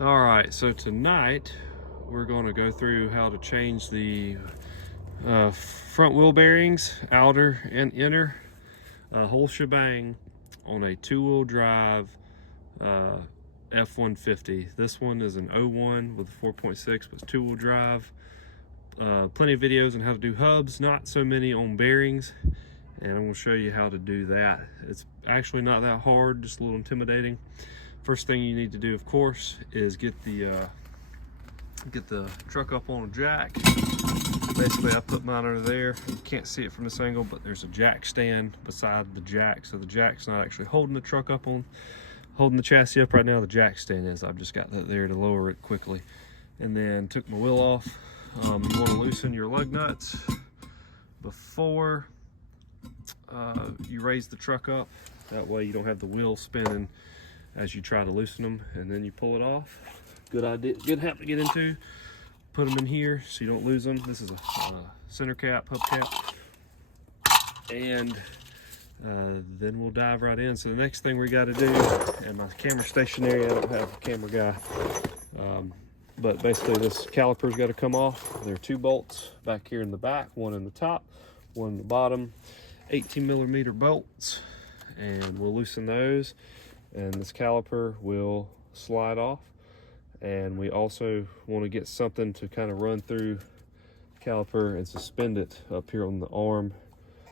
All right, so tonight we're going to go through how to change the front wheel bearings, outer and inner, whole shebang on a two-wheel drive F150. This one is an 01 with a 4.6, but two-wheel drive. Plenty of videos on how to do hubs, not so many on bearings, and I'm going to show you how to do that. It's actually not that hard, just a little intimidating. First thing you need to do, of course, is get the truck up on a jack. Basically, I put mine under there. You can't see it from this angle, but there's a jack stand beside the jack, so the jack's not actually holding the truck up on, holding the chassis up right now. The jack stand is. I've just got that there to lower it quickly. And then took my wheel off. You want to loosen your lug nuts before you raise the truck up. That way you don't have the wheel spinning as you try to loosen them, and then you pull it off. Good idea, good habit to get into. Put them in here so you don't lose them. This is a center cap, hubcap. And then we'll dive right in. So the next thing we got to do, and my camera stationary, I don't have a camera guy, but basically this caliper's got to come off. There are two bolts back here in the back, one in the top, one in the bottom, 18mm bolts, and we'll loosen those. And this caliper will slide off, and we also want to get something to kind of run through the caliper and suspend it up here on the arm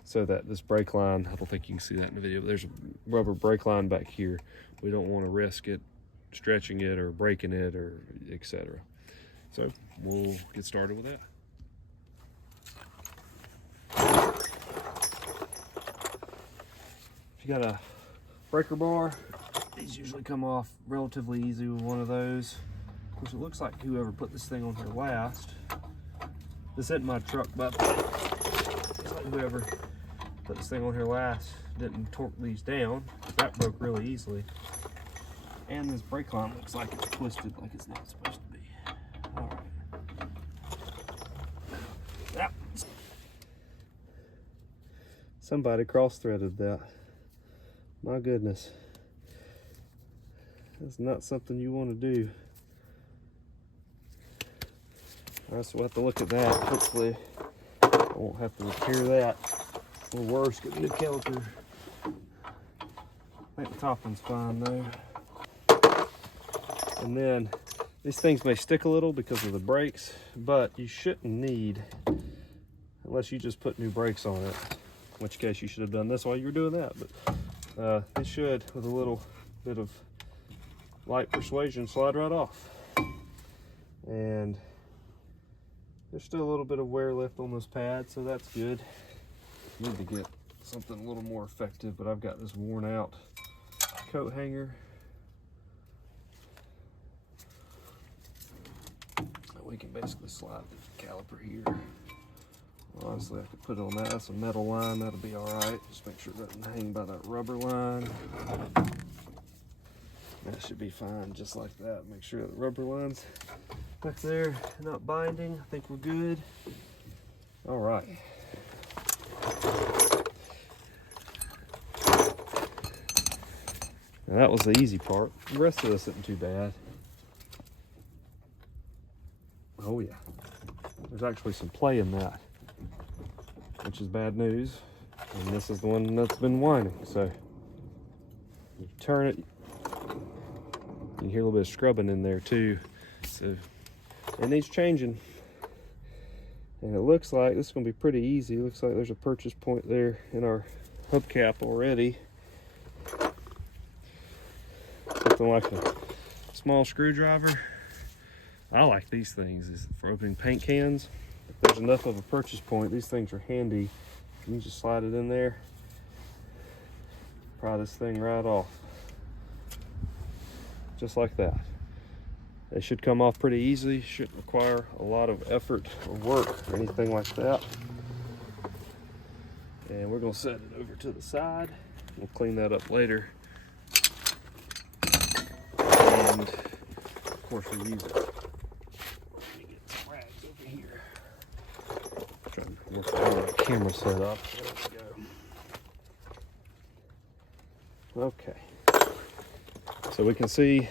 so that this brake line, I don't think you can see that in the video, but there's a rubber brake line back here. We don't want to risk it stretching it or breaking it or etc. So we'll get started with that. If you got a breaker bar, these usually come off relatively easy with one of those. Of course, it looks like whoever put this thing on here last, this isn't my truck, but it's like whoever put this thing on here last didn't torque these down. That broke really easily. And this brake line looks like it's twisted like it's not supposed to be. All right. That. Somebody cross-threaded that. My goodness. That's not something you want to do. All right, so we'll have to look at that. Hopefully I won't have to repair that. Or worse, get a new caliper. I think the top one's fine though. And then these things may stick a little because of the brakes, but you shouldn't need, unless you just put new brakes on it, in which case you should have done this while you were doing that. But it should, with a little bit of light persuasion, slide right off. And there's still a little bit of wear left on those pads, so that's good. Need to get something a little more effective, but I've got this worn out coat hanger. We can basically slide the caliper here. Honestly, I could put it on that. That's a metal line, that'll be all right. Just make sure it doesn't hang by that rubber line. That should be fine, just like that. Make sure that the rubber line's back there, not binding. I think we're good. All right. Now that was the easy part. The rest of this isn't too bad. Oh yeah, there's actually some play in that, which is bad news. And this is the one that's been whining. So you turn it, you can hear a little bit of scrubbing in there too. So it needs changing. And it looks like this is gonna be pretty easy. It looks like there's a purchase point there in our hubcap already. Something like a small screwdriver. I like these things is for opening paint cans. If there's enough of a purchase point, these things are handy. You can just slide it in there, pry this thing right off. Just like that. They should come off pretty easily. Shouldn't require a lot of effort or work or anything like that. And we're gonna set it over to the side. We'll clean that up later. And of course we'll use it. Work on the camera set up. Let's go. Okay. So we can see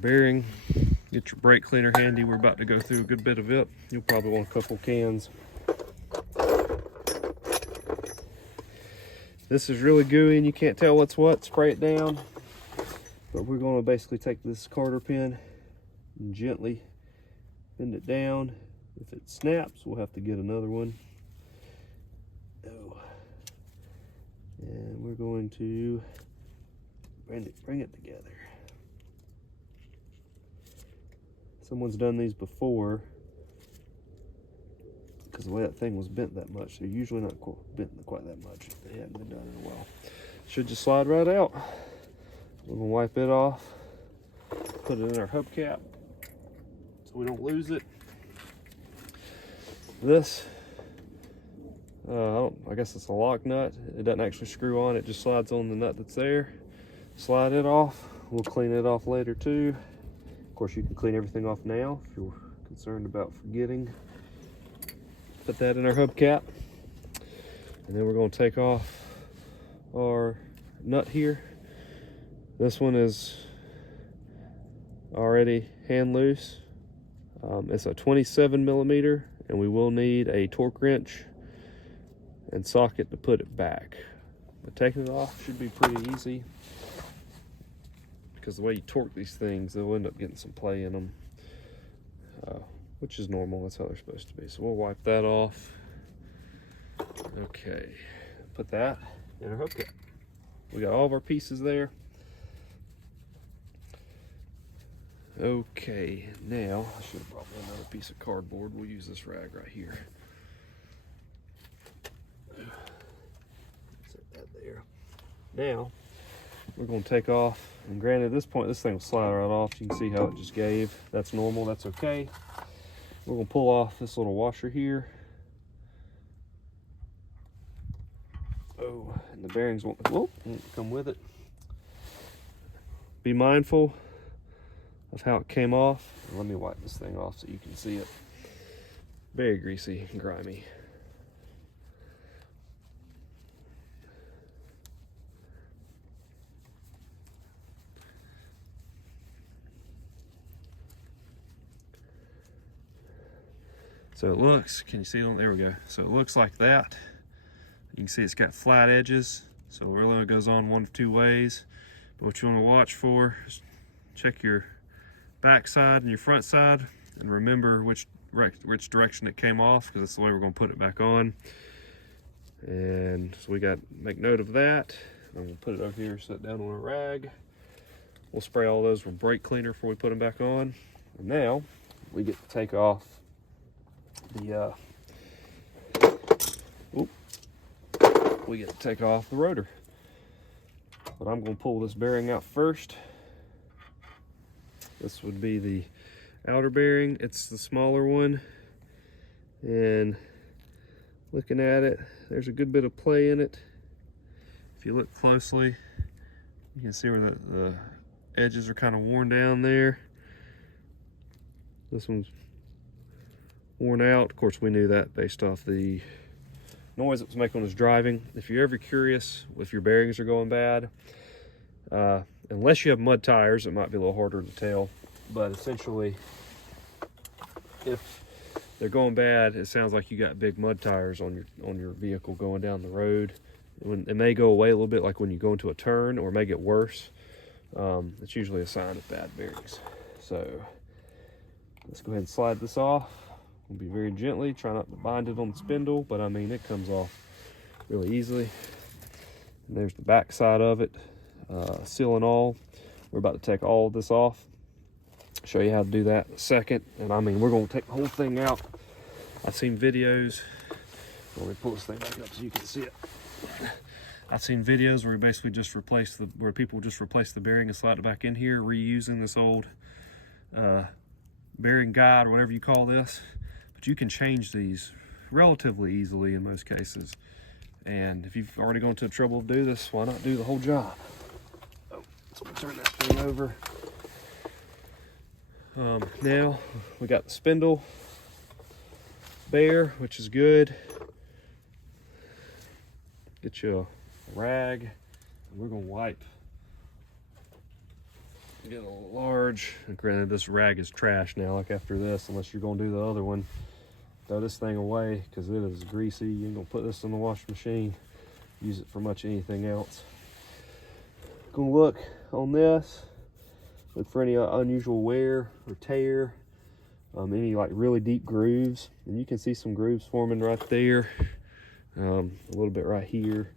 bearing. Get your brake cleaner handy. We're about to go through a good bit of it. You'll probably want a couple cans. This is really gooey and you can't tell what's what. Spray it down. But we're going to basically take this carter pin and gently bend it down. If it snaps, we'll have to get another one. Oh. And we're going to bring it together. Someone's done these before, because the way that thing was bent that much, they're usually not bent quite that much. They haven't been done in a while. Should just slide right out. We're gonna wipe it off, put it in our hubcap so we don't lose it. This, I guess it's a lock nut. It doesn't actually screw on, it just slides on the nut that's there. Slide it off. We'll clean it off later too. Of course, you can clean everything off now if you're concerned about forgetting. Put that in our hubcap. And then we're going to take off our nut here. This one is already hand loose. It's a 27 millimeter, and we will need a torque wrench and socket to put it back. But taking it off should be pretty easy, because the way you torque these things, they'll end up getting some play in them, which is normal. That's how they're supposed to be. So we'll wipe that off. Okay, put that in our hubcap. We got all of our pieces there. Okay, now I should have brought me another piece of cardboard. We'll use this rag right here. Set that there. Now we're going to take off, and granted at this point this thing will slide right off. You can see how it just gave. That's normal, that's okay. We're going to pull off this little washer here. Oh, and the bearings won't come with it. Be mindful of how it came off. Let me wipe this thing off so you can see it. Very greasy and grimy. So it looks, can you see it? There we go. So it looks like that. You can see it's got flat edges. So it really goes on one of two ways. But what you want to watch for is check your back side and your front side, and remember which direction it came off, because that's the way we're going to put it back on. And so we got to make note of that. I'm going to put it over here, set down on a rag. We'll spray all those with brake cleaner before we put them back on. And now we get to take off the rotor. But I'm going to pull this bearing out first. This would be the outer bearing. It's the smaller one. And looking at it, there's a good bit of play in it. If you look closely, you can see where the edges are kind of worn down there. This one's worn out. Of course, we knew that based off the noise it was making when it was driving. If you're ever curious if your bearings are going bad, unless you have mud tires, it might be a little harder to tell. But essentially, if they're going bad, it sounds like you got big mud tires on your vehicle going down the road. It may go away a little bit, like when you go into a turn, or it may get worse. It's usually a sign of bad bearings. So let's go ahead and slide this off. We'll be very gently, try not to bind it on the spindle, but I mean, it comes off really easily. And there's the back side of it, seal and all. We're about to take all of this off. Show you how to do that in a second. And I mean, we're going to take the whole thing out. I've seen videos. Let me pull this thing back up so you can see it. I've seen videos where we basically just where people just replace the bearing and slide it back in here, reusing this old bearing guide or whatever you call this. But you can change these relatively easily in most cases. And if you've already gone to the trouble to do this, why not do the whole job? Oh, so we'll turn this thing over. Now we got the spindle bare, which is good. Get you a rag, and we're gonna wipe Get a large, and granted this rag is trash now, like after this, unless you're gonna do the other one. Throw this thing away because it is greasy. You ain't gonna put this in the washing machine, use it for much anything else. Gonna look on this, look for any unusual wear or tear, any like really deep grooves, and you can see some grooves forming right there, a little bit right here.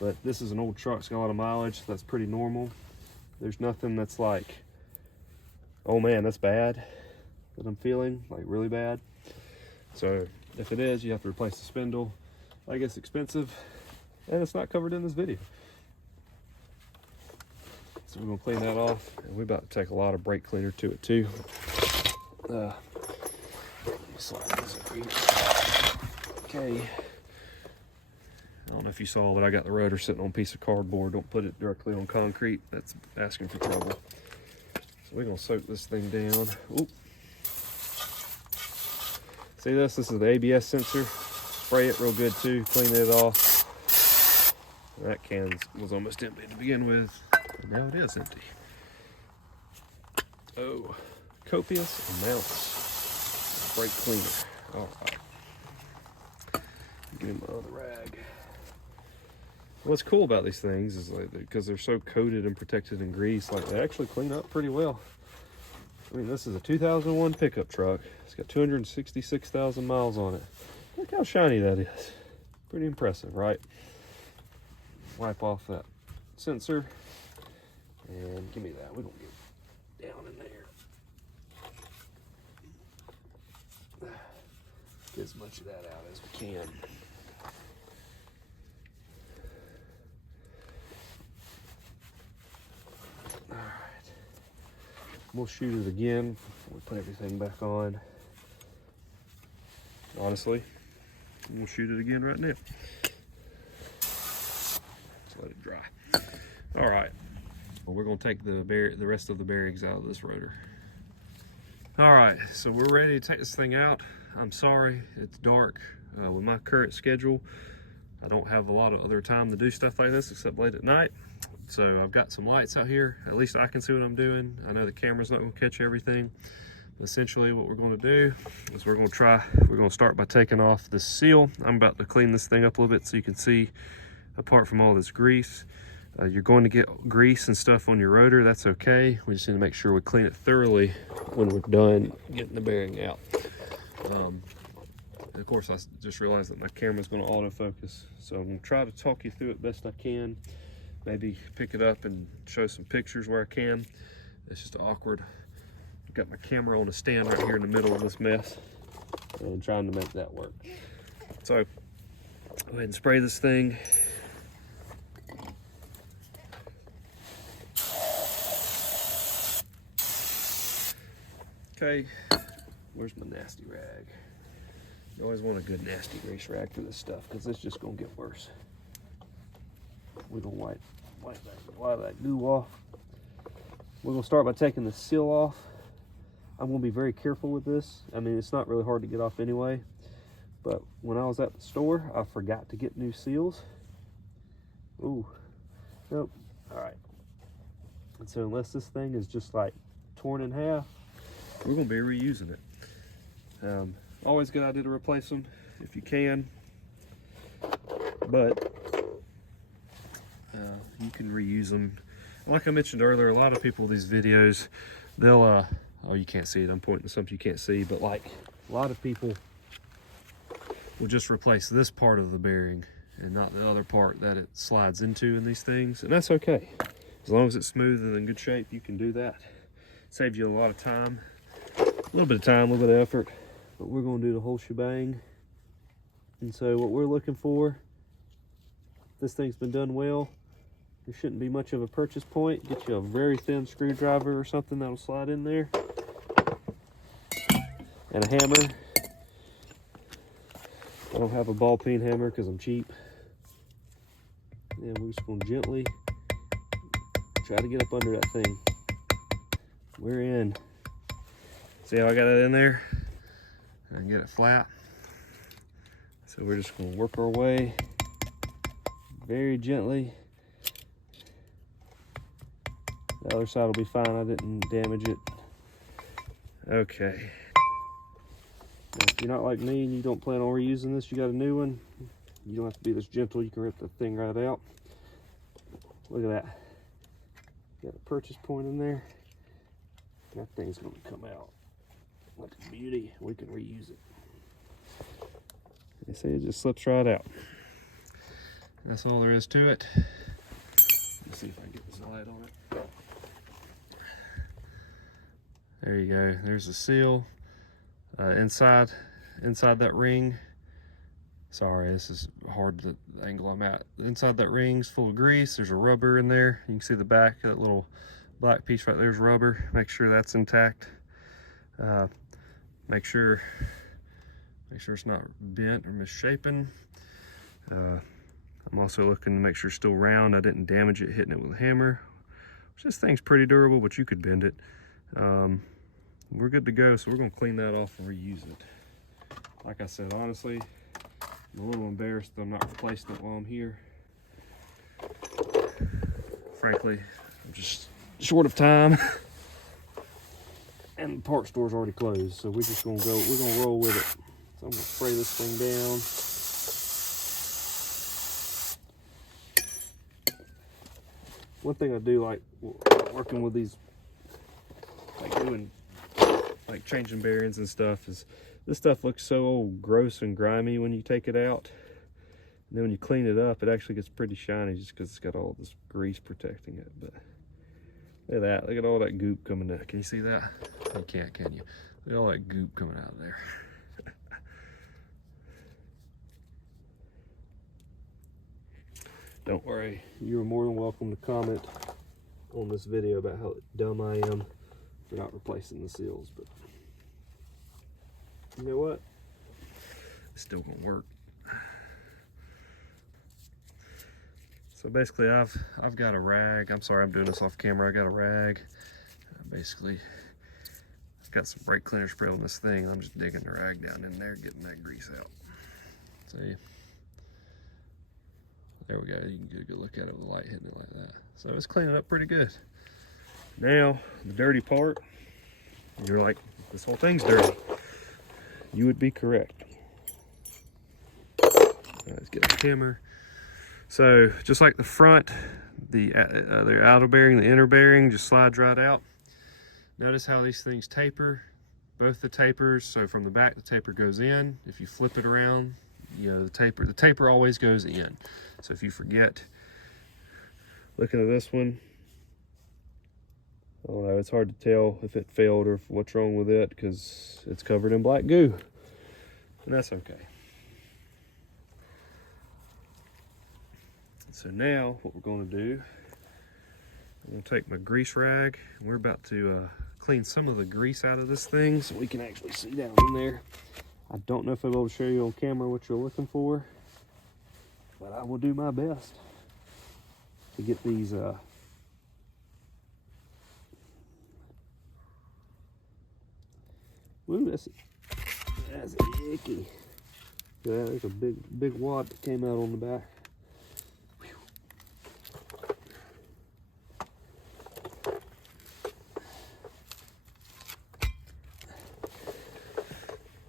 But this is an old truck, it's got a lot of mileage, so that's pretty normal. There's nothing that's like, oh man, that's bad, that I'm feeling, like really bad. So if it is, you have to replace the spindle. I guess expensive, and it's not covered in this video. So we're gonna clean that off, and we're about to take a lot of brake cleaner to it too. Let me slide this over here. Okay. I don't know if you saw, but I got the rotor sitting on a piece of cardboard. Don't put it directly on concrete. That's asking for trouble. So we're gonna soak this thing down. Oop. See this? This is the ABS sensor. Spray it real good too. Clean it off. That can was almost empty to begin with. Now it is empty. Oh, copious amounts of brake cleaner. All right. Get him on the rag. What's cool about these things is like because they're so coated and protected in grease, like they actually clean up pretty well. I mean, this is a 2001 pickup truck. It's got 266,000 miles on it. Look how shiny that is. Pretty impressive, right? Wipe off that sensor and give me that. We're gonna get down in there. Get as much of that out as we can. All right, we'll shoot it again before we put everything back on. Honestly, we'll shoot it again right now. Just let it dry. All right, well, we're gonna take the rest of the bearings out of this rotor. All right, so we're ready to take this thing out. I'm sorry, it's dark. With my current schedule, I don't have a lot of other time to do stuff like this except late at night. So I've got some lights out here. At least I can see what I'm doing. I know the camera's not gonna catch everything. Essentially what we're gonna do is we're gonna start by taking off this seal. I'm about to clean this thing up a little bit so you can see, apart from all this grease, you're going to get grease and stuff on your rotor. That's okay. We just need to make sure we clean it thoroughly when we're done getting the bearing out. And of course, I just realized that my camera's going to autofocus, so I'm going to try to talk you through it best I can. Maybe pick it up and show some pictures where I can. It's just awkward. I've got my camera on a stand right here in the middle of this mess, and I'm trying to make that work. So, go ahead and spray this thing. Okay, where's my nasty rag? You always want a good nasty grease rag for this stuff because it's just gonna get worse. We're gonna wipe that goo off. We're gonna start by taking the seal off. I'm gonna be very careful with this. I mean, it's not really hard to get off anyway, but when I was at the store, I forgot to get new seals. Ooh, nope, all right. And so unless this thing is just like torn in half, we're gonna be reusing it. Always a good idea to replace them if you can, but you can reuse them. Like I mentioned earlier, a lot of people with these videos, they'll, oh, you can't see it, I'm pointing to something you can't see, but like a lot of people will just replace this part of the bearing and not the other part that it slides into in these things, and that's okay. As long as it's smooth and in good shape, you can do that. Saves you a lot of time. A little bit of time, a little bit of effort, but we're going to do the whole shebang. And so what we're looking for, this thing's been done well, there shouldn't be much of a purchase point. Get you a very thin screwdriver or something that'll slide in there, and a hammer. I don't have a ball peen hammer because I'm cheap. And we're just going to gently try to get up under that thing. We're in. See how I got it in there? I can get it flat. So we're just going to work our way very gently The other side will be fine. I didn't damage it. Okay. Now, if you're not like me and you don't plan on reusing this, you got a new one, you don't have to be this gentle. You can rip the thing right out. Look at that. Got a purchase point in there. That thing's going to come out like a beauty. We can reuse it. You see, it just slips right out. That's all there is to it. Let's see if I can get this light on it. There you go. There's the seal. Inside that ring. Sorry, this is hard to the angle I'm at. Inside that ring's full of grease. There's a rubber in there. You can see the back, that little black piece right there's rubber. Make sure that's intact. Make sure it's not bent or misshapen. I'm also looking to make sure it's still round. I didn't damage it hitting it with a hammer. This thing's pretty durable, but you could bend it. We're good to go, so we're gonna clean that off and reuse it. Like I said, honestly, I'm a little embarrassed that I'm not replacing it while I'm here. Frankly, I'm just short of time. And the parts store's already closed, so we're just gonna go, we're gonna roll with it. So I'm gonna spray this thing down. One thing I do like working with these, like changing bearings and stuff, is this stuff looks so old, gross and grimy when you take it out. And then when you clean it up, it actually gets pretty shiny just because it's got all this grease protecting it. But look at that, look at all that goop coming out. Can you see that? You can't, can you? Look at all that goop coming out of there. Don't worry, you're more than welcome to comment on this video about how dumb I am for not replacing the seals, but you know what? It's still gonna work. So basically I've got a rag. I'm sorry I'm doing this off camera. I got a rag. Basically, I've got some brake cleaner spray on this thing. I'm just digging the rag down in there, getting that grease out. See? There we go. You can get a good look at it with the light hitting it like that. So it's cleaning up pretty good. Now, the dirty part, you're like, this whole thing's dirty. You would be correct. Let's get a hammer. So just like the front, the outer bearing, the inner bearing just slides right out. Notice how these things taper. Both the tapers, so from the back the taper goes in. If you flip it around, you know, the taper always goes in. So if you forget, looking at this one, I don't know, it's hard to tell if it failed or what's wrong with it because it's covered in black goo, and that's okay. So now what we're going to do, I'm going to take my grease rag and we're about to clean some of the grease out of this thing so we can actually see down in there. I don't know if I'll be able to show you on camera what you're looking for, but I will do my best to get these ooh, that's icky. Yeah, there's a big wad that came out on the back.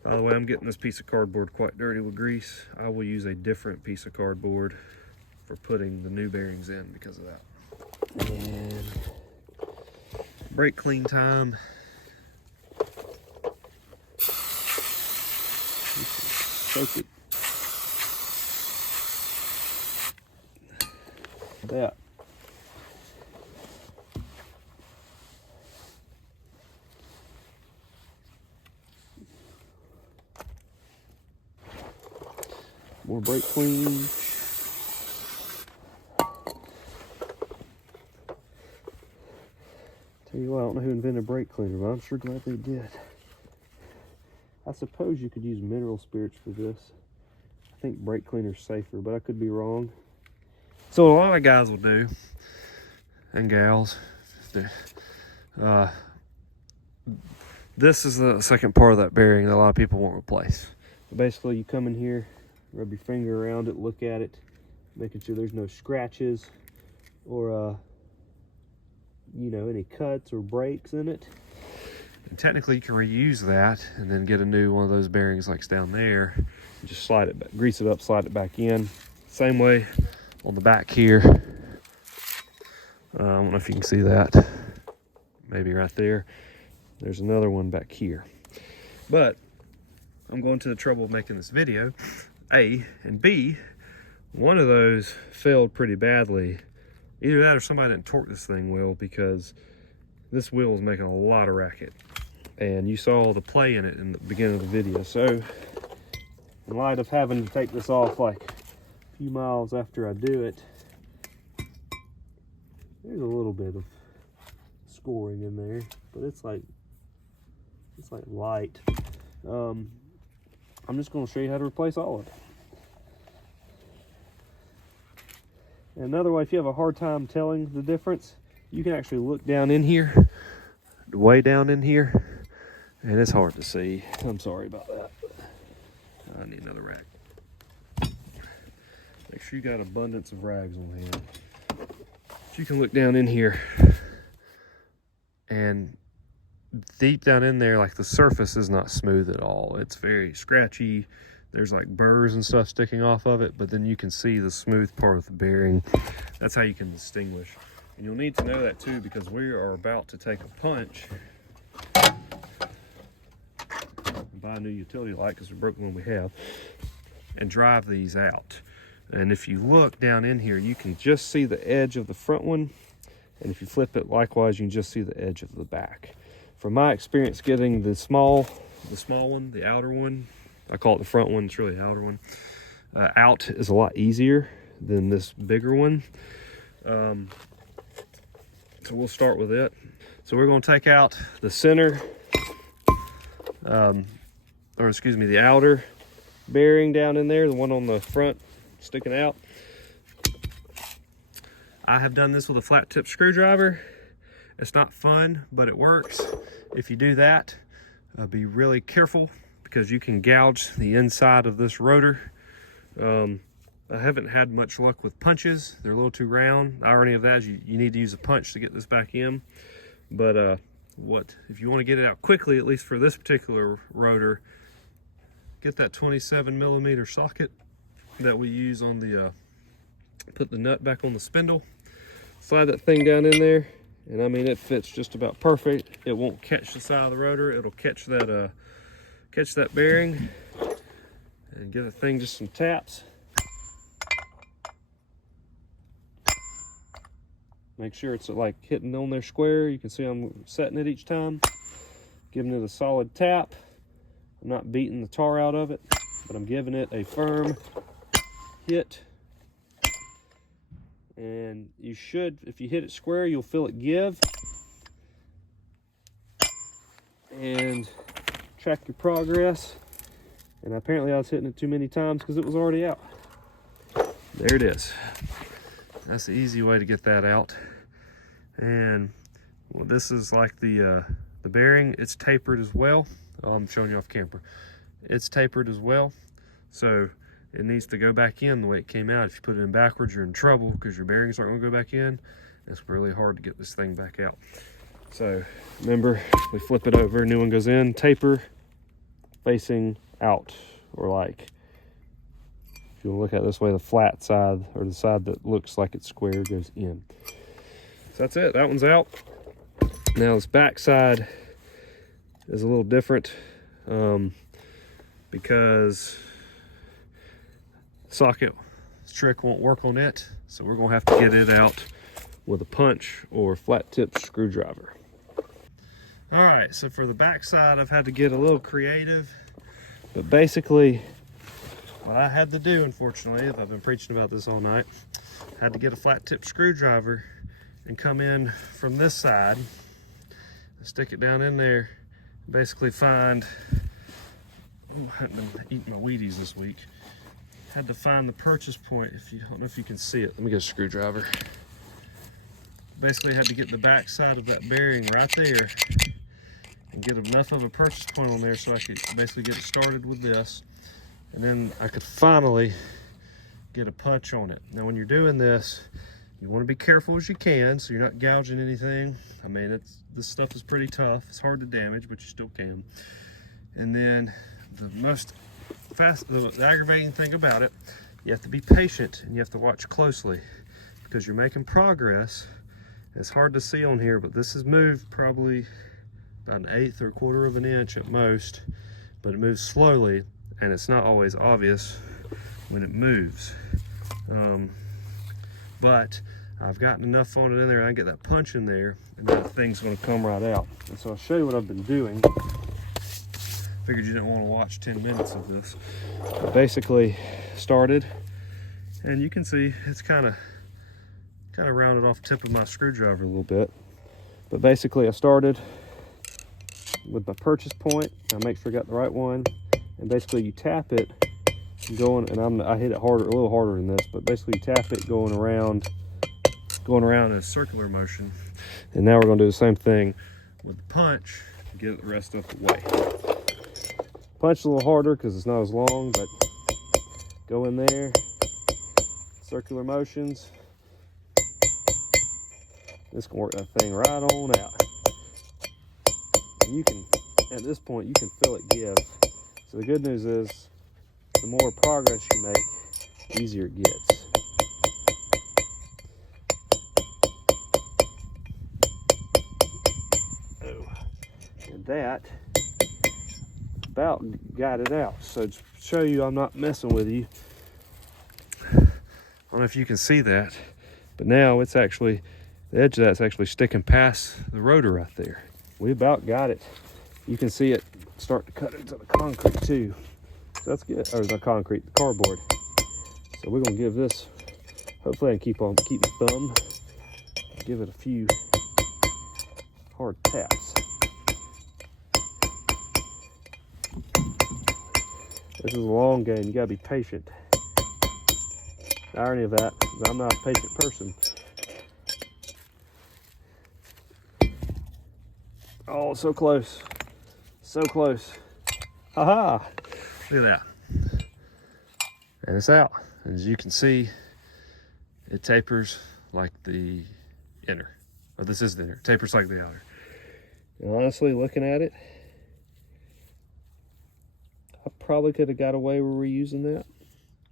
By the way, I'm getting this piece of cardboard quite dirty with grease. I will use a different piece of cardboard for putting the new bearings in because of that. And brake clean time. Soak it. That. More brake clean. Tell you what, I don't know who invented brake cleaner, but I'm sure glad they did. I suppose you could use mineral spirits for this. I think brake cleaner's safer, but I could be wrong. So a lot of guys will do, and gals, this is the second part of that bearing that a lot of people won't replace. But basically, you come in here, rub your finger around it, look at it, making sure there's no scratches or you know, any cuts or breaks in it. And technically you can reuse that and then get a new one of those bearings like down there. And just slide it back, grease it up, slide it back in. Same way on the back here. I don't know if you can see that. Maybe right there. There's another one back here. But I'm going to the trouble of making this video. A, and B, one of those failed pretty badly. Either that or somebody didn't torque this thing well, because this wheel is making a lot of racket. And you saw the play in it in the beginning of the video. So in light of having to take this off like a few miles after I do it, there's a little bit of scoring in there, but it's like light. I'm just going to show you how to replace all of it. And another way, if you have a hard time telling the difference, you can actually look down in here, way down in here, and it's hard to see. I'm sorry about that. I need another rag. Make sure you got abundance of rags on hand. But you can look down in here, and deep down in there, like, the surface is not smooth at all. It's very scratchy. There's like burrs and stuff sticking off of it, but then you can see the smooth part of the bearing. That's how you can distinguish. And you'll need to know that too, because we are about to take a punch and buy a new utility light, because we broke the one we have, and drive these out. And if you look down in here, you can just see the edge of the front one, and if you flip it likewise, you can just see the edge of the back. From my experience getting the small one, the outer one, I call it the front one, it's really the outer one, out is a lot easier than this bigger one. So we'll start with it. So we're going to take out the center, the outer bearing down in there, the one on the front sticking out. I have done this with a flat tip screwdriver. It's not fun, but it works. If you do that, be really careful, because you can gouge the inside of this rotor. I haven't had much luck with punches. They're a little too round. The irony of that is you need to use a punch to get this back in. But if you want to get it out quickly, at least for this particular rotor, get that 27mm socket that we use on the, put the nut back on the spindle. Slide that thing down in there, and I mean, it fits just about perfect. It won't catch the side of the rotor. It'll catch that bearing, and give the thing just some taps. Make sure it's like hitting on there square. You can see I'm setting it each time, giving it a solid tap. I'm not beating the tar out of it, but I'm giving it a firm hit. And you should, if you hit it square, you'll feel it give. And track your progress. And apparently I was hitting it too many times because it was already out. There it is. That's the easy way to get that out. And well, this is like the bearing. It's tapered as well. Oh, I'm showing you off camera. It's tapered as well, so it needs to go back in the way it came out. If you put it in backwards, you're in trouble, because your bearings aren't going to go back in. It's really hard to get this thing back out. So remember, we flip it over, new one goes in, taper facing out, or like, if you want to look at it this way, the flat side, or the side that looks like it's square, goes in. So that's it, that one's out. Now this back side is a little different, because socket trick won't work on it, so we're gonna have to get it out with a punch or flat tip screwdriver. All right, so for the back side, I've had to get a little creative, but basically what I had to do, unfortunately, if I've been preaching about this all night, I had to get a flat tip screwdriver and come in from this side and stick it down in there, and basically find, I haven't been eating my Wheaties this week. Had to find the purchase point. If you don't know if you can see it, let me get a screwdriver. Basically had to get the back side of that bearing right there and get enough of a purchase point on there so I could basically get it started with this, and then I could finally get a punch on it. Now when you're doing this, You want to be careful as you can so you're not gouging anything. I mean, this stuff is pretty tough. It's hard to damage, but you still can. And then the aggravating thing about it, you have to be patient and you have to watch closely because you're making progress. It's hard to see on here, but this has moved probably about 1/8 or 1/4 of an inch at most, but it moves slowly and it's not always obvious when it moves. But I've gotten enough on it in there and I get that punch in there and that thing's gonna come right out. And so I'll show you what I've been doing. Figured you didn't want to watch 10 minutes of this. I basically started, and you can see it's kind of rounded off the tip of my screwdriver a little bit. But basically I started with my purchase point. I make sure I got the right one. And basically you tap it going, and I hit it harder, a little harder than this, but basically you tap it going around in a circular motion. And now we're gonna do the same thing with the punch to get the rest of the way. Punch a little harder because it's not as long, but go in there, circular motions. This can work that thing right on out. And you can, at this point, you can feel it give. So the good news is, the more progress you make, the easier it gets. Oh, and that about got it out. So to show you I'm not messing with you, I don't know if you can see that, but now it's actually, the edge of that's actually sticking past the rotor right there. We about got it. You can see it start to cut into the concrete too. So that's good, or the concrete, the cardboard. So we're gonna give this, hopefully I can keep my thumb, give it a few hard taps. This is a long game, you gotta be patient. The irony of that is I'm not a patient person. Oh, so close. So close. Haha! Look at that. And it's out. As you can see, it tapers like the inner. Oh, this is the inner. It tapers like the outer. And honestly, looking at it, I probably could have got away with reusing that.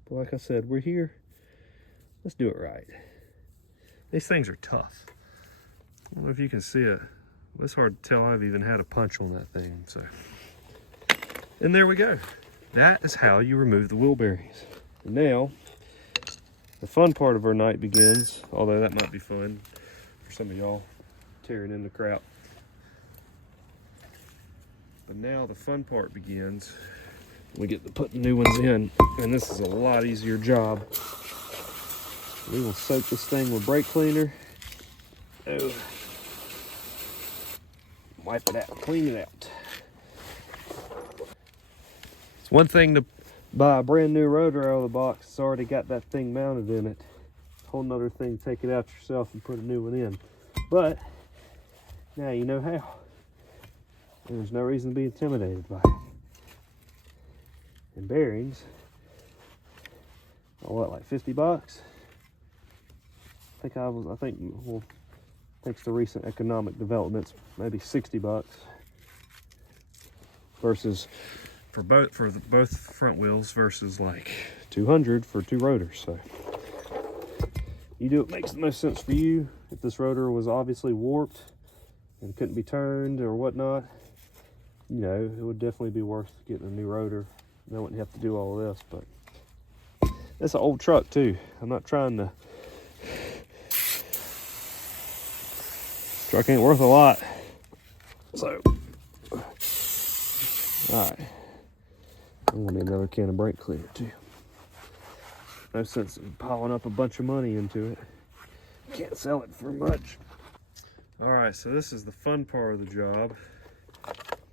But like I said, we're here. Let's do it right. These things are tough. I don't know if you can see it. It's hard to tell I've even had a punch on that thing. So, and there we go. That is how you remove the wheel bearings. And now, the fun part of our night begins, although that might be fun for some of y'all tearing into crap. But now the fun part begins. We get to put the new ones in, and this is a lot easier job. We will soak this thing with brake cleaner. Oh. Wipe it out, clean it out. It's one thing to buy a brand new rotor out of the box. It's already got that thing mounted in it. It's a whole nother thing to take it out yourself and put a new one in. But now you know how. And there's no reason to be intimidated by it. And bearings, oh, what, like 50 bucks? I think, well, thanks to recent economic developments, maybe 60 bucks. Versus for both front wheels versus like 200 for 2 rotors. So you do what makes the most sense for you. If this rotor was obviously warped and couldn't be turned or whatnot, you know, it would definitely be worth getting a new rotor. I wouldn't have to do all of this, but it's an old truck too. I'm not trying to. Truck ain't worth a lot. So, all right. I'm gonna need another can of brake cleaner too. No sense in piling up a bunch of money into it. Can't sell it for much. All right, so this is the fun part of the job.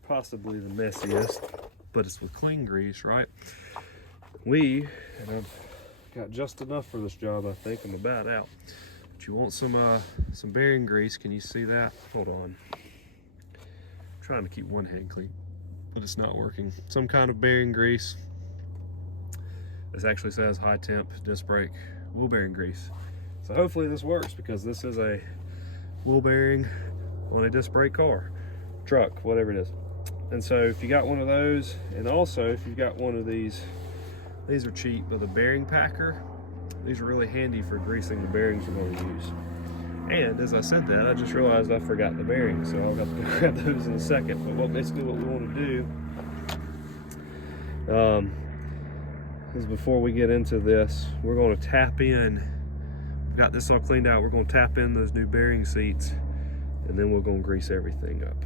Possibly the messiest, but it's with clean grease, right? And I've got just enough for this job, I think. I'm about out. But you want some bearing grease. Can you see that? Hold on. I'm trying to keep one hand clean, but it's not working. Some kind of bearing grease. This actually says high temp disc brake wheel bearing grease. So hopefully this works, because this is a wheel bearing on a disc brake car, truck, whatever it is. And so if you got one of those, and also if you've got one of these are cheap, but the bearing packer, these are really handy for greasing the bearings we're going to use. And as I said that, I just realized I forgot the bearings, so I'll have to grab those in a second. But basically what we want to do is, before we get into this, we're going to tap in. We've got this all cleaned out. We're going to tap in those new bearing seats, and then we're going to grease everything up.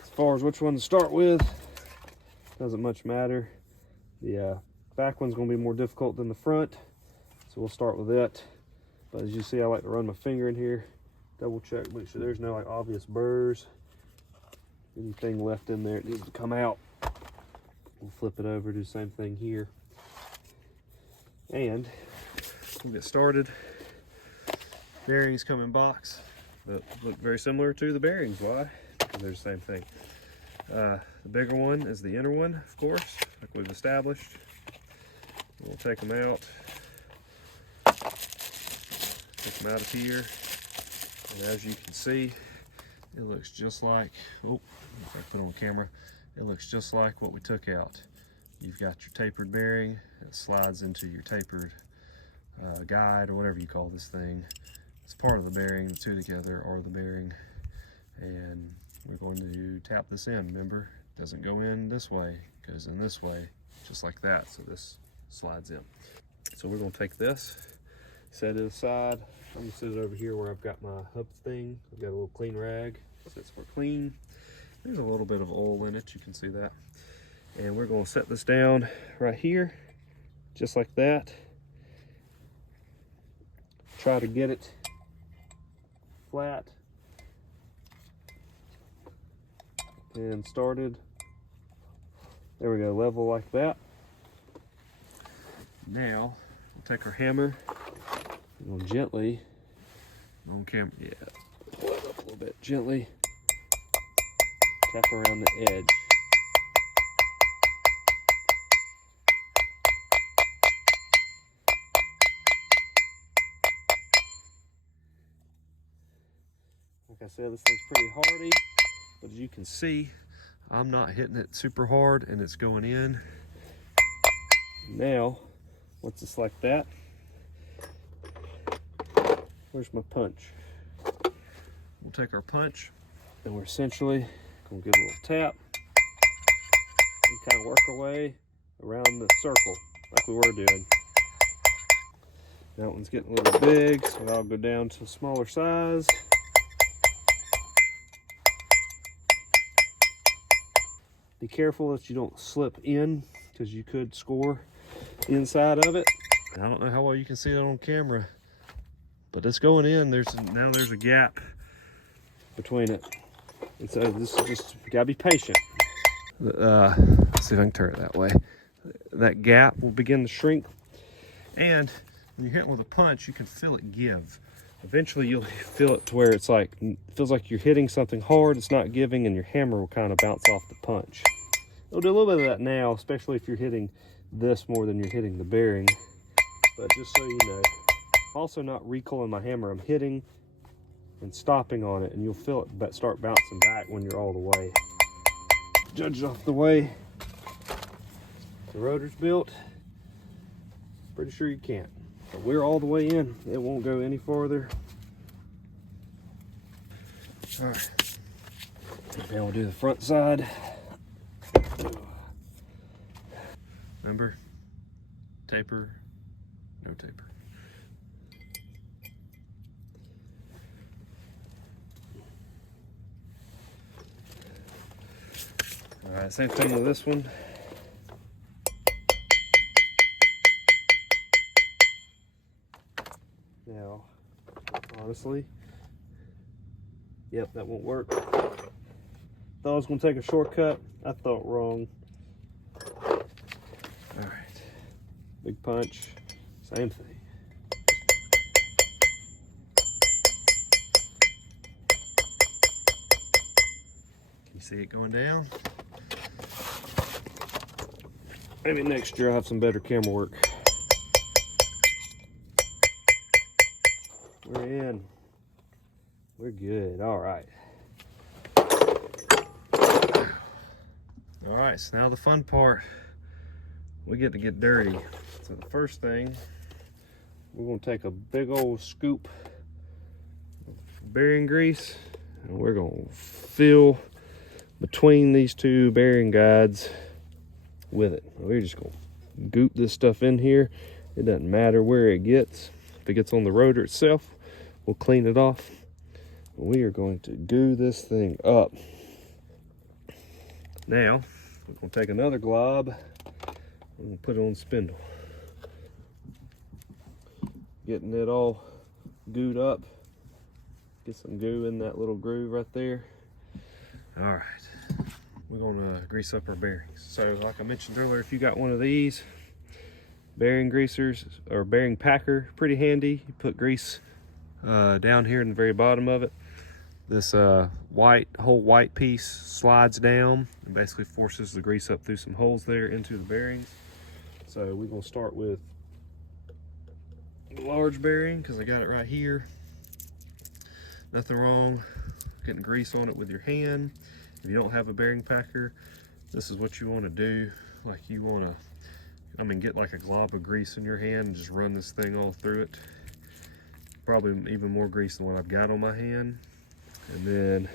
As far as which one to start with, doesn't much matter. The back one's going to be more difficult than the front, so we'll start with it. But as you see, I like to run my finger in here, double check, make sure there's no like obvious burrs, anything left in there, it needs to come out. We'll flip it over, do the same thing here, and we'll get started. Bearings come in box that look very similar to the bearings. Why? Because they're the same thing. The bigger one is the inner one, of course, like we've established. We'll take them out. Take them out of here, and as you can see, it looks just like, oh, if I put it on camera, it looks just like what we took out. You've got your tapered bearing, it slides into your tapered guide, or whatever you call this thing. It's part of the bearing, the two together are the bearing, and we're going to tap this in. Remember, it doesn't go in this way, it goes in this way, just like that, so this slides in. So we're going to take this, set it aside. I'm gonna sit it over here where I've got my hub thing. I've got a little clean rag, sits for clean. There's a little bit of oil in it, you can see that. And we're gonna set this down right here, just like that. Try to get it flat and started. There we go, level like that. Now, we'll take our hammer. We'll gently, on camera, yeah, pull it up a little bit, gently tap around the edge. Like I said, this thing's pretty hardy, but as you can see, I'm not hitting it super hard and it's going in. Now, once it's like that, where's my punch? We'll take our punch and we're essentially going to give it a little tap and kind of work our way around the circle like we were doing. That one's getting a little big, so I'll go down to a smaller size. Be careful that you don't slip in, because you could score the inside of it. I don't know how well you can see that on camera, but it's going in. Now there's a gap between it, and so this is just, you gotta be patient. Let's see if I can turn it that way. That gap will begin to shrink, and when you hit it with a punch, you can feel it give. Eventually you'll feel it to where it's like, it feels like you're hitting something hard, it's not giving, and your hammer will kind of bounce off the punch. It'll do a little bit of that now, especially if you're hitting this more than you're hitting the bearing. But just so you know, I'm also not recoiling my hammer, I'm hitting and stopping on it, and you'll feel it start bouncing back when you're all the way. Judged off the way the rotor's built, pretty sure you can't. But we're all the way in, it won't go any farther. All right, now we'll do the front side. Remember, taper, no taper. All right, same thing with this one. Now, honestly, yep, that won't work. Thought I was gonna take a shortcut. I thought wrong. All right, big punch, same thing. Can you see it going down? Maybe next year I'll have some better camera work. good. All right. All right, so now the fun part, we get to get dirty. So the first thing, we're gonna take a big old scoop of bearing grease and we're gonna fill between these two bearing guides with it. We're just gonna goop this stuff in here. It doesn't matter where it gets. If it gets on the rotor itself, we'll clean it off. We are going to goo this thing up. Now, we're going to take another glob and put it on the spindle. Getting it all gooed up. Get some goo in that little groove right there. All right, we're going to grease up our bearings. So like I mentioned earlier, if you got one of these bearing greasers or bearing packer, pretty handy. You put grease down here in the very bottom of it. This whole white piece slides down and basically forces the grease up through some holes there into the bearings. So we're gonna start with the large bearing because I got it right here. Nothing wrong getting grease on it with your hand. If you don't have a bearing packer, this is what you want to do. Like you want to, get like a glob of grease in your hand and just run this thing all through it. Probably even more grease than what I've got on my hand. And then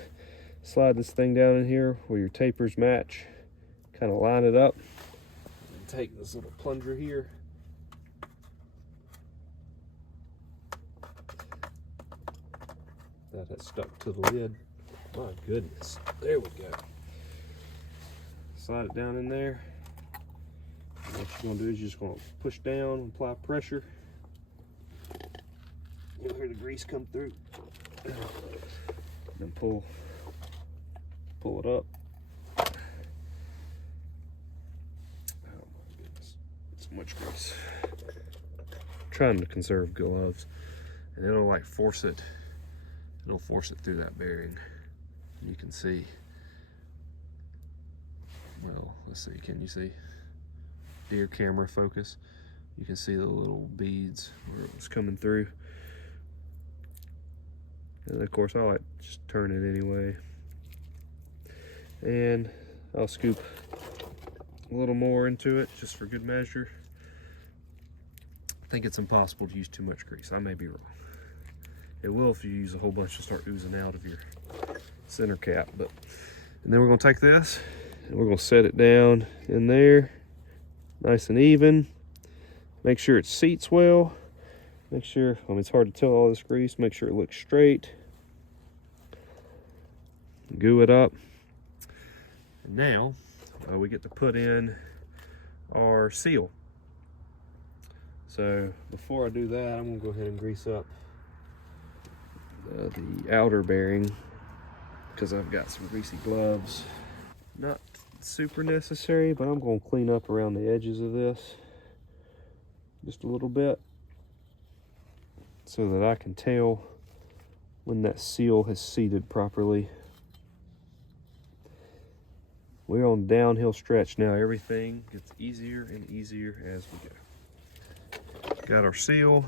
slide this thing down in here where your tapers match. Kind of line it up. And take this little plunger here. That has stuck to the lid. My goodness. There we go. Slide it down in there. And what you're going to do is you're just going to push down, apply pressure. You'll hear the grease come through. Then pull it up. Oh my goodness, so much grease. I'm trying to conserve gloves, and it'll like force it. It'll force it through that bearing. You can see. Well, let's see. Can you see? Dear camera focus. You can see the little beads where it was coming through. And of course I like to just turn it anyway. And I'll scoop a little more into it just for good measure. I think it's impossible to use too much grease. I may be wrong. It will if you use a whole bunch to start oozing out of your center cap. And then we're gonna take this and we're gonna set it down in there, nice and even. Make sure it seats well. Make sure, it's hard to tell all this grease, make sure it looks straight. Goo it up. And now we get to put in our seal. So before I do that, I'm gonna go ahead and grease up the outer bearing because I've got some greasy gloves. Not super necessary, but I'm gonna clean up around the edges of this just a little bit, so that I can tell when that seal has seated properly. We're on downhill stretch now. Everything gets easier and easier as we go. Got our seal.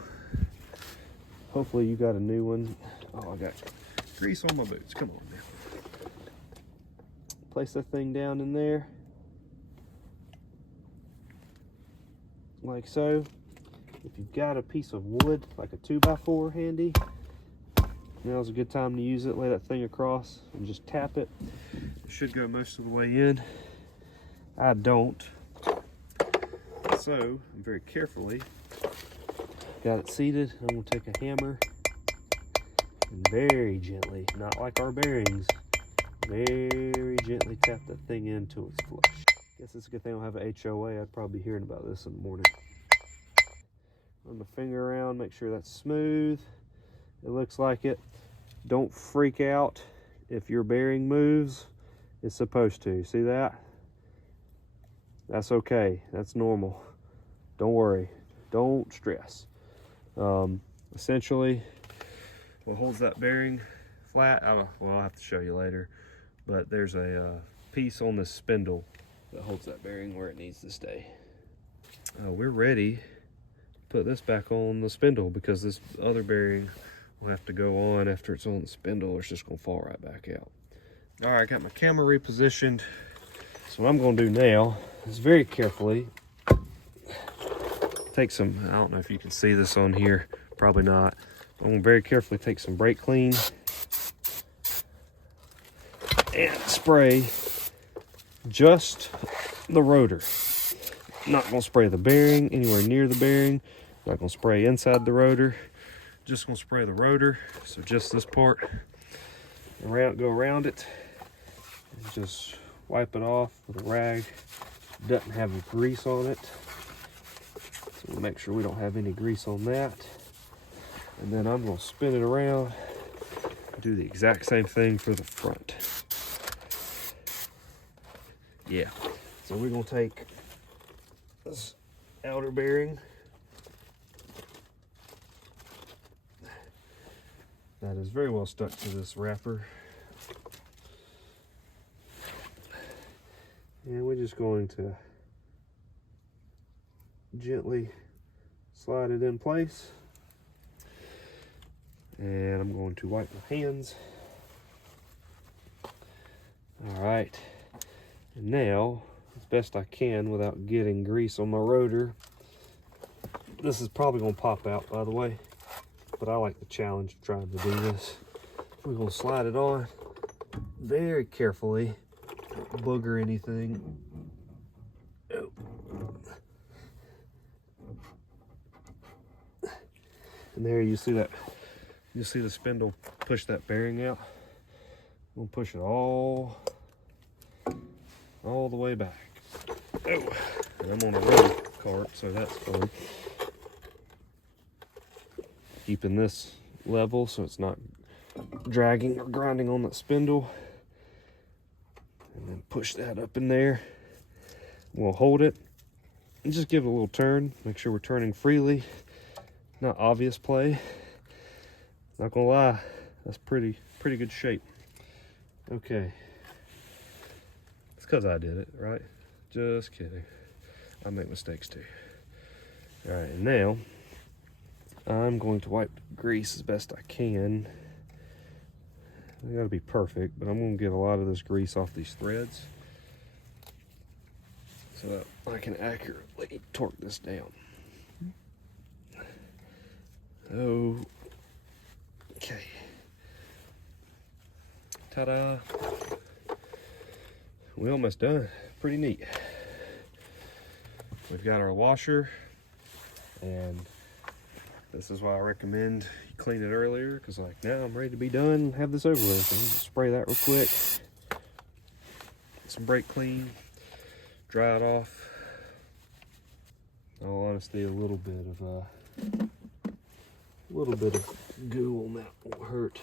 Hopefully you got a new one. Oh, I got grease on my boots. Come on now. Place that thing down in there. Like so. If you've got a piece of wood, like a 2x4 handy, now's a good time to use it. Lay that thing across and just tap it. It should go most of the way in. I don't. So, I'm very carefully got it seated. I'm going to take a hammer and very gently, not like our bearings, very gently tap that thing in until it's flush. Guess it's a good thing I don't have an HOA. I'd probably be hearing about this in the morning. Run my finger around, make sure that's smooth. It looks like it. Don't freak out if your bearing moves. It's supposed to. See that? That's okay. That's normal. Don't worry. Don't stress. Essentially, what holds that bearing flat, well, I'll have to show you later, but there's a piece on the spindle that holds that bearing where it needs to stay. We're ready to put this back on the spindle because this other bearing will have to go on after it's on the spindle, or it's just gonna fall right back out. All right, I got my camera repositioned. So what I'm gonna do now is very carefully take some, I don't know if you can see this on here, probably not. I'm gonna very carefully take some brake clean and spray just the rotor. Not gonna spray the bearing, anywhere near the bearing. Not gonna spray inside the rotor. Just gonna spray the rotor. So just this part, go around it, and just wipe it off with a rag. Doesn't have grease on it. So we'll make sure we don't have any grease on that. And then I'm gonna spin it around, do the exact same thing for the front. Yeah, so we're gonna take this outer bearing that is very well stuck to this wrapper, and we're just going to gently slide it in place. And I'm going to wipe my hands. All right, and now, as best I can without getting grease on my rotor, this is probably gonna pop out, by the way, but I like the challenge of trying to do this. We're gonna slide it on very carefully, don't booger anything. Oh. And there you see that, you see the spindle push that bearing out. We'll push it all the way back. Oh, and I'm on a road cart, so that's fun. Keeping this level so it's not dragging or grinding on that spindle. And then push that up in there. We'll hold it and just give it a little turn. Make sure we're turning freely. Not obvious play. Not gonna lie, that's pretty good shape. Okay. It's because I did it, right? Just kidding. I make mistakes too. All right, and now I'm going to wipe grease as best I can. It gotta be perfect, but I'm gonna get a lot of this grease off these threads so that I can accurately torque this down. Okay. Ta-da. We almost done. Pretty neat. We've got our washer, and this is why I recommend you clean it earlier, because like now I'm ready to be done, have this over with. So I'm gonna spray that real quick. Get some brake clean, dry it off. In all honesty, a little bit of goo on that won't hurt.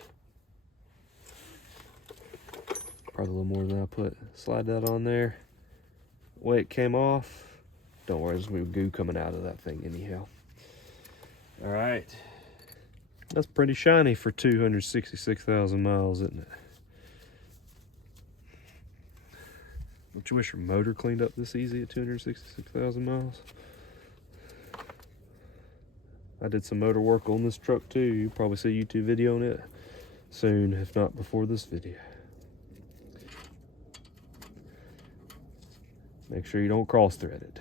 Probably a little more than I put. Slide that on there. The way it came off, don't worry, there's gonna be goo coming out of that thing anyhow. All right, that's pretty shiny for 266,000 miles, isn't it? Don't you wish your motor cleaned up this easy at 266,000 miles? I did some motor work on this truck too. You'll probably see a YouTube video on it soon, if not before this video. Make sure you don't cross thread it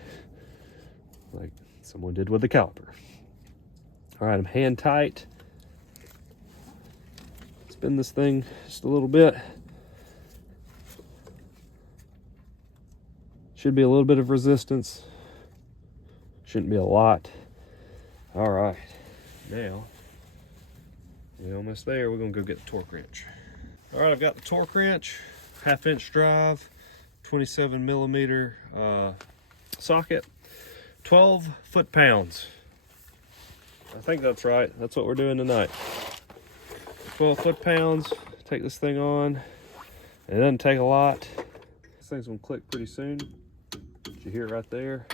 like someone did with the caliper. All right, I'm hand tight. Spin this thing just a little bit. Should be a little bit of resistance. Shouldn't be a lot. All right, now we're almost there. We're gonna go get the torque wrench. All right, I've got the torque wrench, 1/2 inch drive, 27 millimeter socket, 12 foot-pounds. I think that's right. That's what we're doing tonight. 12 foot-pounds. Take this thing on. It doesn't take a lot. This thing's gonna click pretty soon. You hear it right there.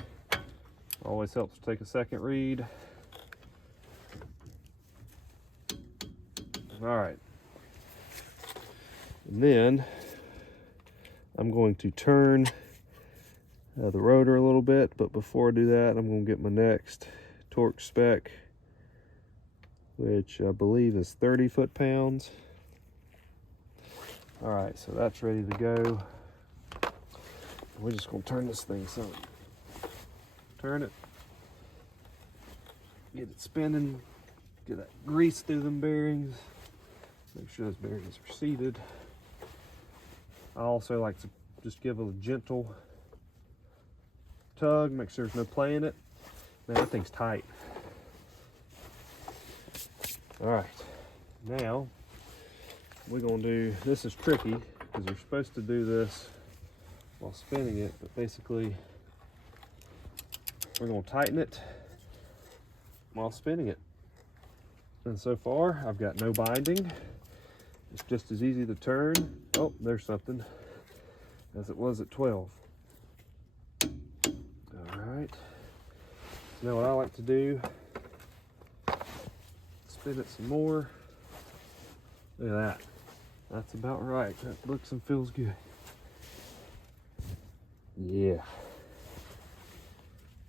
Always helps to take a second read. All right. And then I'm going to turn the rotor a little bit, but before I do that, I'm going to get my next torque spec which I believe is 30 foot-pounds. All right, so that's ready to go. We're just gonna turn this thing some. Turn it, get it spinning, get that grease through them bearings, make sure those bearings are seated. I also like to just give a gentle tug, make sure there's no play in it. Man, that thing's tight. All right, now we're gonna do, this is tricky because you're supposed to do this while spinning it, but basically we're gonna tighten it while spinning it. And so far, I've got no binding. It's just as easy to turn. Oh, there's something, as it was at 12. All right. Now what I like to do, spin it some more. Look at that. That's about right. That looks and feels good. Yeah.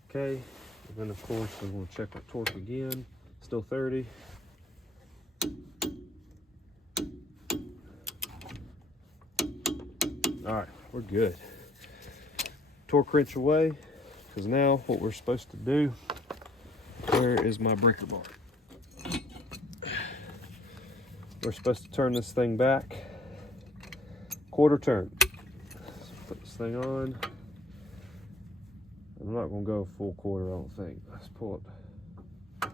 Okay. And then of course we're going to check our torque again. Still 30. All right, we're good. Torque wrench away, because now what we're supposed to do, where is my breaker bar? We're supposed to turn this thing back, quarter turn. So put this thing on. I'm not gonna go full quarter, I don't think. Let's pull it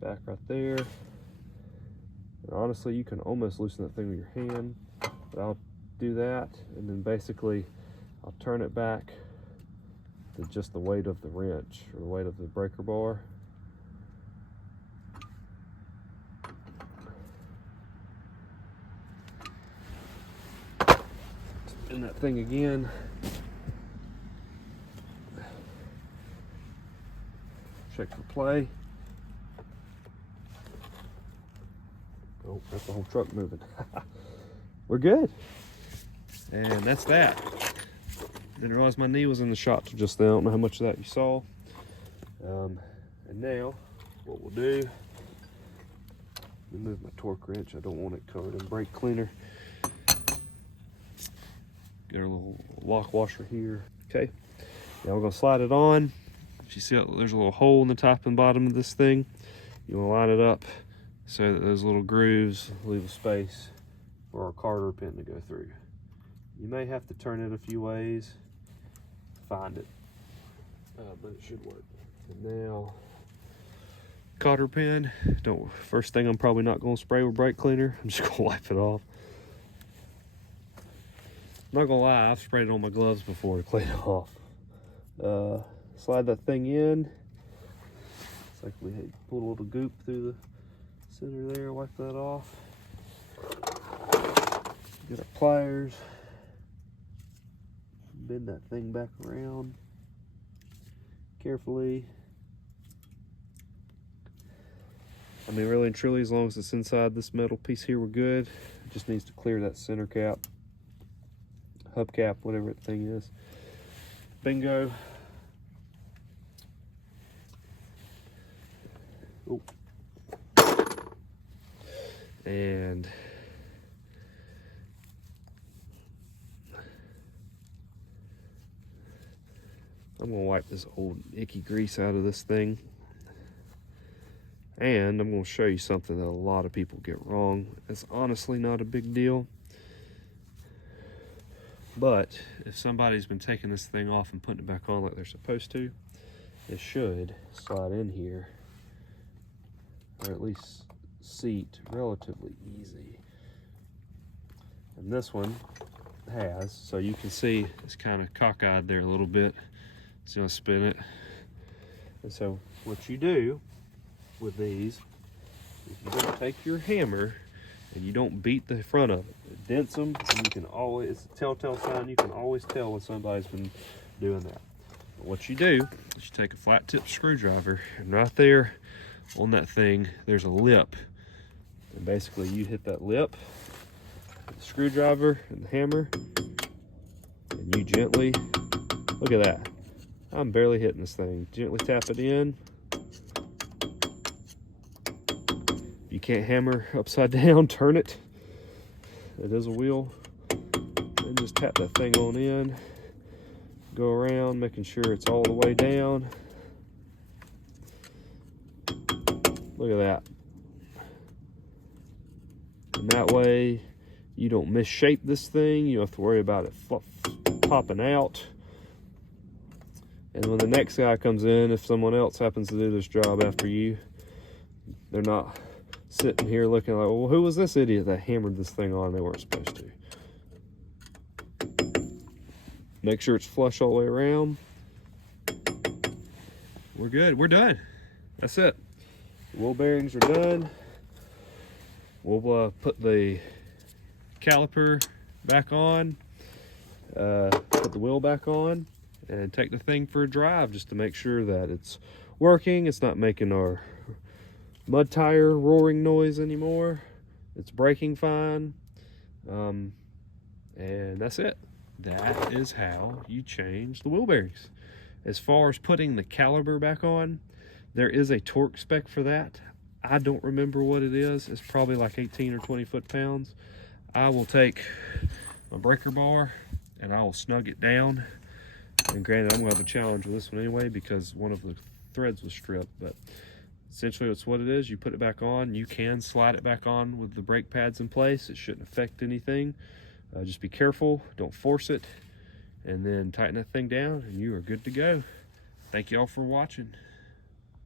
back right there. And honestly, you can almost loosen that thing with your hand, but I'll do that, and then basically I'll turn it back to just the weight of the wrench, or the weight of the breaker bar. Spin that thing again. Check for play. Oh, that's the whole truck moving. We're good. And that's that. Didn't realize my knee was in the shot till just then. I don't know how much of that you saw. And now, what we'll do, let me move my torque wrench. I don't want it covered in brake cleaner. Get our little lock washer here. Okay, now we're gonna slide it on. If you see there's a little hole in the top and bottom of this thing, you wanna line it up so that those little grooves leave a space for our carter pin to go through. You may have to turn it a few ways to find it, but it should work. And now, cotter pin. First thing, I'm probably not going to spray with brake cleaner. I'm just going to wipe it off. I'm not going to lie, I've sprayed it on my gloves before to clean it off. Slide that thing in. It's like we had pulled a little goop through the center there. Wipe that off. Get our pliers. Bend that thing back around carefully. I mean, really and truly, as long as it's inside this metal piece here, we're good. It just needs to clear that center cap, hubcap, whatever that thing is. Bingo. Oh. And I'm gonna wipe this old icky grease out of this thing. And I'm gonna show you something that a lot of people get wrong. It's honestly not a big deal. But if somebody's been taking this thing off and putting it back on like they're supposed to, it should slide in here, or at least seat relatively easy. And this one has, so you can see it's kind of cockeyed there a little bit. It's gonna spin it. And so what you do with these is you don't take your hammer and you don't beat the front of it. It dents them, and you can always, it's a telltale sign, you can always tell when somebody's been doing that. But what you do is you take a flat tip screwdriver, and right there on that thing, there's a lip. And basically you hit that lip with the screwdriver and the hammer, and you gently, look at that. I'm barely hitting this thing. Gently tap it in, You can't hammer upside down, turn it. It is a wheel. And just tap that thing on in. Go around, making sure it's all the way down. Look at that. And that way, you don't misshape this thing. You don't have to worry about it popping out. And when the next guy comes in, if someone else happens to do this job after you, they're not sitting here looking like, well, who was this idiot that hammered this thing on? They weren't supposed to. Make sure it's flush all the way around. We're good. We're done. That's it. Wheel bearings are done. We'll put the caliper back on, put the wheel back on, and take the thing for a drive just to make sure that it's working. It's not making our mud tire roaring noise anymore. It's braking fine. And that's it. That is how you change the wheel bearings. As far as putting the caliper back on, there is a torque spec for that. I don't remember what it is. It's probably like 18 or 20 foot-pounds. I will take my breaker bar and I will snug it down. And granted, I'm gonna have a challenge with this one anyway because one of the threads was stripped, but essentially that's what it is. You put it back on. You can slide it back on with the brake pads in place. It shouldn't affect anything. Just be careful, don't force it, and then tighten that thing down and you are good to go. Thank you all for watching.